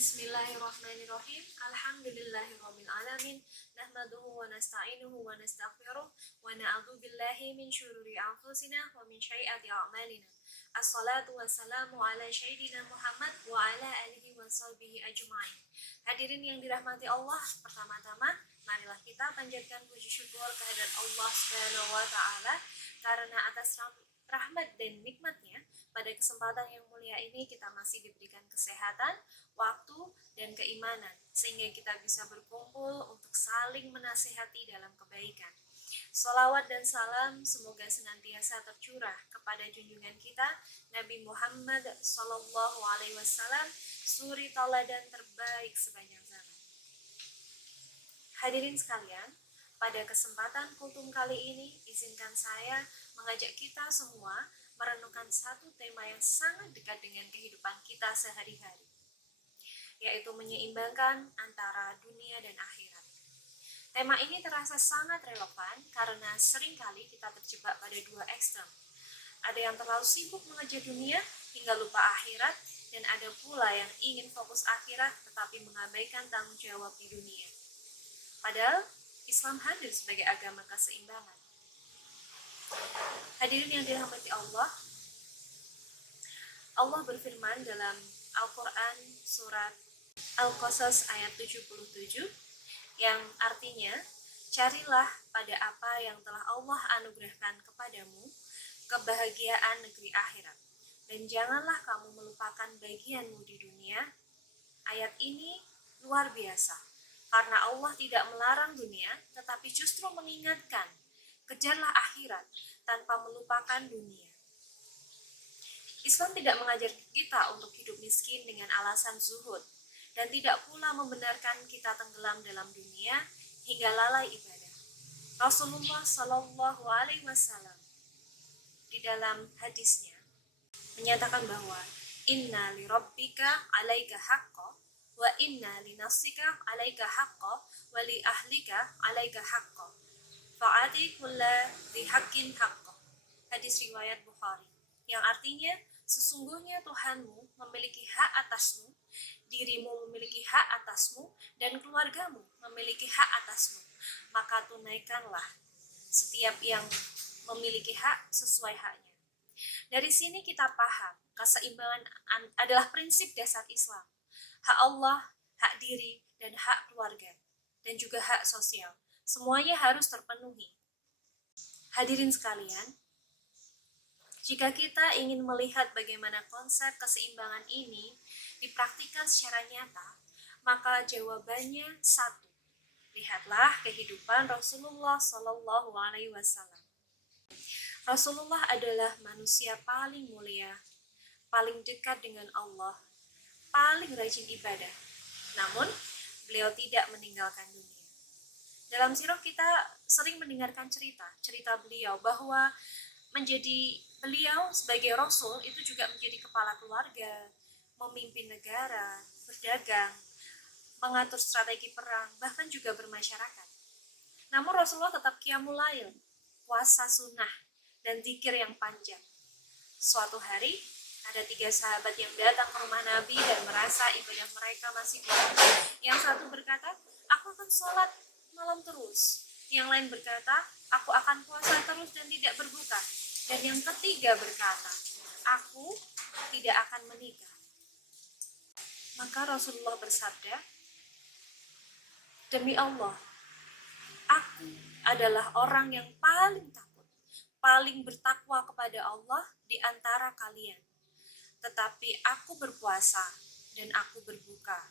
Bismillahirrahmanirrahim. Alhamdulillahirabbil alamin. Nahmaduhu wa nasta'inuhu wa nastaghfiruh wa na'udzu billahi min syururi anfusina wa min sayyiati a'malina. Assalatu wassalamu ala sayyidina Muhammad wa ala alihi wa sahbihi ajma'in. Hadirin yang dirahmati Allah, pertama-tama marilah kita panjatkan puji syukur kehadirat Allah Subhanahu wa taala karena atas rahmat dan nikmatnya pada kesempatan yang mulia ini kita masih diberikan kesehatan, waktu, dan keimanan sehingga kita bisa berkumpul untuk saling menasihati dalam kebaikan. Shalawat dan salam semoga senantiasa tercurah kepada junjungan kita Nabi Muhammad SAW, suri tauladan terbaik sepanjang zaman. Hadirin sekalian, pada kesempatan kultum kali ini izinkan saya mengajak kita semua merenungkan satu tema yang sangat dekat dengan kehidupan kita sehari-hari, yaitu menyeimbangkan antara dunia dan akhirat. Tema ini terasa sangat relevan karena seringkali kita terjebak pada dua ekstrem. Ada yang terlalu sibuk mengejar dunia hingga lupa akhirat, dan ada pula yang ingin fokus akhirat tetapi mengabaikan tanggung jawab di dunia. Padahal Islam hadir sebagai agama keseimbangan. Hadirin yang dirahmati Allah, Allah berfirman dalam Al-Quran surat Al-Qasas ayat 77 yang artinya, carilah pada apa yang telah Allah anugerahkan kepadamu kebahagiaan negeri akhirat, dan janganlah kamu melupakan bagianmu di dunia. Ayat ini luar biasa karena Allah tidak melarang dunia tetapi justru mengingatkan, kejarlah akhirat tanpa melupakan dunia. Islam tidak mengajar kita untuk hidup miskin dengan alasan zuhud, dan tidak pula membenarkan kita tenggelam dalam dunia hingga lalai ibadah. Rasulullah Shallallahu Alaihi Wasallam di dalam hadisnya menyatakan bahwa inna li rabbika alaika haqqo wa inna li nafsika alaika haqqo wa li ahlika alaika haqqo fa'ati kulla di haqqin haqqo. Hadis riwayat Bukhari, yang artinya sesungguhnya Tuhanmu memiliki hak atasmu, dirimu memiliki hak atasmu, dan keluargamu memiliki hak atasmu. Maka tunaikanlah setiap yang memiliki hak sesuai haknya. Dari sini kita paham keseimbangan adalah prinsip dasar Islam. Hak Allah, hak diri, dan hak keluarga, dan juga hak sosial. Semuanya harus terpenuhi. Hadirin sekalian, jika kita ingin melihat bagaimana konsep keseimbangan ini dipraktikkan secara nyata, maka jawabannya satu. Lihatlah kehidupan Rasulullah Shallallahu Alaihi Wasallam. Rasulullah adalah manusia paling mulia, paling dekat dengan Allah, paling rajin ibadah. Namun, beliau tidak meninggalkan dunia. Dalam sirah kita sering mendengarkan cerita beliau bahwa beliau sebagai Rasul itu juga menjadi kepala keluarga, memimpin negara, berdagang, mengatur strategi perang, bahkan juga bermasyarakat. Namun Rasulullah tetap qiyamul lail, puasa sunnah, dan zikir yang panjang. Suatu hari, ada 3 sahabat yang datang ke rumah Nabi dan merasa ibadah mereka masih kurang. Yang satu berkata, aku akan sholat malam terus. Yang lain berkata, aku akan puasa terus dan tidak berbuka. Dan yang ketiga berkata, aku tidak akan menikah. Maka Rasulullah bersabda, demi Allah, aku adalah orang yang paling takut, paling bertakwa kepada Allah di antara kalian. Tetapi aku berpuasa dan aku berbuka,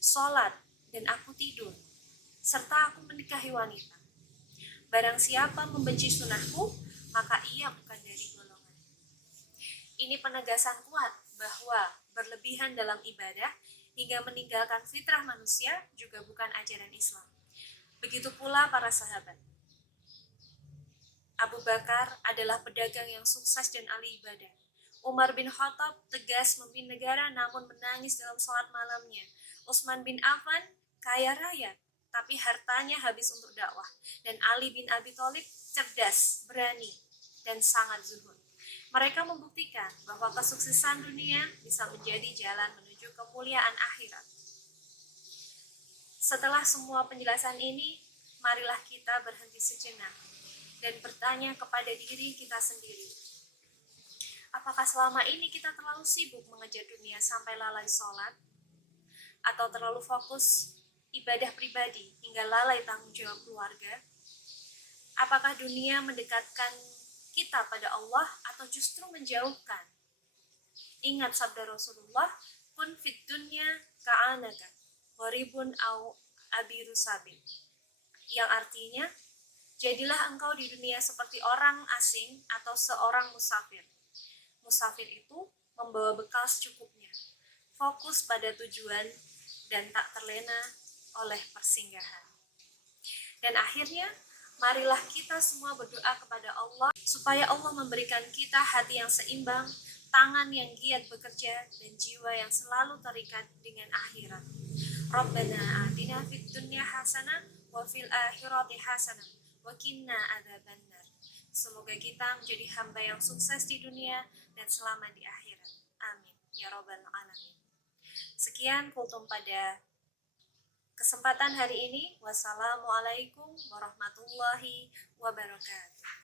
sholat dan aku tidur, serta aku menikahi wanita. Barang siapa membenci sunahku, maka ia bukan dari golongan. Ini penegasan kuat bahwa berlebihan dalam ibadah hingga meninggalkan fitrah manusia juga bukan ajaran Islam. Begitu pula para sahabat. Abu Bakar adalah pedagang yang sukses dan ahli ibadah. Umar bin Khattab tegas memimpin negara namun menangis dalam sholat malamnya. Utsman bin Affan kaya raya, tapi hartanya habis untuk dakwah. Dan Ali bin Abi Thalib cerdas, berani, dan sangat zuhud. Mereka membuktikan bahwa kesuksesan dunia bisa menjadi jalan menuju menuju kemuliaan akhirat. Setelah semua penjelasan ini, marilah kita berhenti sejenak dan bertanya kepada diri kita sendiri. Apakah selama ini kita terlalu sibuk mengejar dunia sampai lalai sholat? Atau terlalu fokus ibadah pribadi hingga lalai tanggung jawab keluarga? Apakah dunia mendekatkan kita pada Allah atau justru menjauhkan? Ingat sabda Rasulullah, kun fid dunya ka'anaka gharibun au abiru sabil. Yang artinya, jadilah engkau di dunia seperti orang asing atau seorang musafir. Musafir itu membawa bekal secukupnya, fokus pada tujuan dan tak terlena oleh persinggahan. Dan akhirnya, marilah kita semua berdoa kepada Allah supaya Allah memberikan kita hati yang seimbang, tangan yang giat bekerja, dan jiwa yang selalu terikat dengan akhirat. Rabbana atina fid dunya hasanah wa fil akhirati hasanah wa qina adzabannar. Semoga kita menjadi hamba yang sukses di dunia dan selamat di akhirat. Amin ya rabbal alamin. Sekian kultum pada kesempatan hari ini. Wassalamualaikum warahmatullahi wabarakatuh.